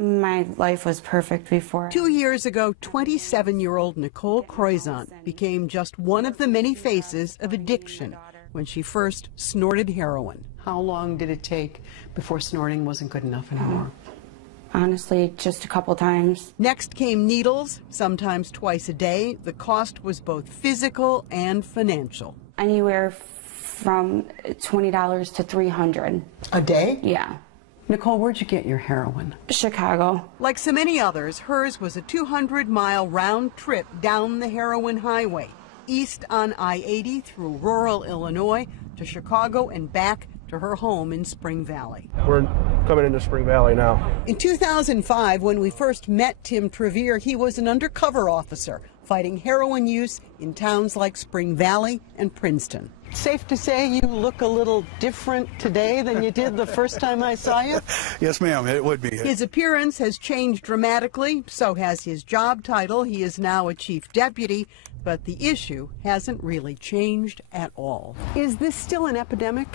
My life was perfect before. 2 years ago, 27-year-old NICOLE CROISSANT became just one of the many faces of addiction when she first snorted heroin. How long did it take before snorting wasn't good enough anymore? Honestly, just a couple times. Next came needles, sometimes twice a day. The cost was both physical and financial. Anywhere from $20 to $300. A day? Yeah. NICOLE, where'd you get your heroin? Chicago. Like so many others, hers was a 200-mile round trip down the heroin highway, east on I-80 through rural Illinois to Chicago and back to her home in Spring Valley. We're coming into Spring Valley now. In 2005, when we first met Tim Trevere, he was an undercover officer fighting heroin use in towns like Spring Valley and Princeton. Safe to say you look a little different today than you did the first time I saw you? Yes, ma'am, it would be. His appearance has changed dramatically, so has his job title. He is now a chief deputy, but the issue hasn't really changed at all. Is this still an epidemic?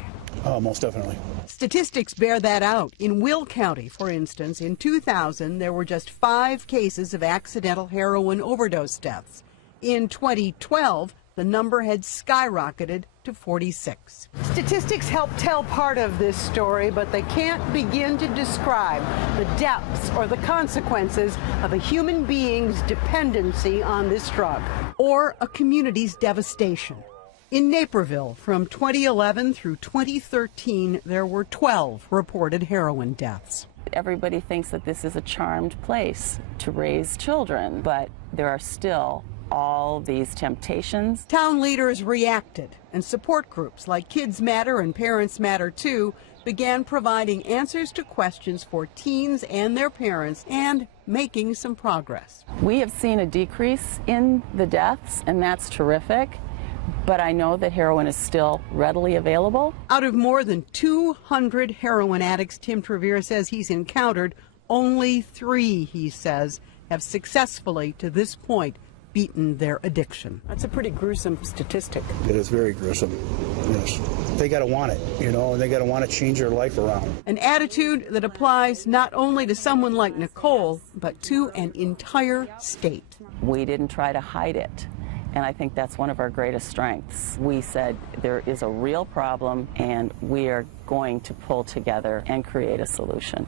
Oh, most definitely. Statistics bear that out. In Will County, for instance, in 2000, there were just 5 cases of accidental heroin overdose deaths. In 2012, the number had skyrocketed to 46. Statistics help tell part of this story, but they can't begin to describe the depths or the consequences of a human being's dependency on this drug. Or a community's devastation. In Naperville, from 2011 through 2013, there were 12 reported heroin deaths. Everybody thinks that this is a charmed place to raise children, but there are still all these temptations. Town leaders reacted, and support groups like KidsMatter and ParentsMatterToo began providing answers to questions for teens and their parents and making some progress. We have seen a decrease in the deaths, and that's terrific. But I know that heroin is still readily available. Out of more than 200 heroin addicts Tim Trevere says he's encountered, only 3, he says, have successfully, to this point, beaten their addiction. That's a pretty gruesome statistic. It is very gruesome, yes. They got to want it, you know, and they got to want to change their life around. An attitude that applies not only to someone like NICOLE, but to an entire state. We didn't try to hide it. And I think that's one of our greatest strengths. We said there is a real problem, and we are going to pull together and create a solution.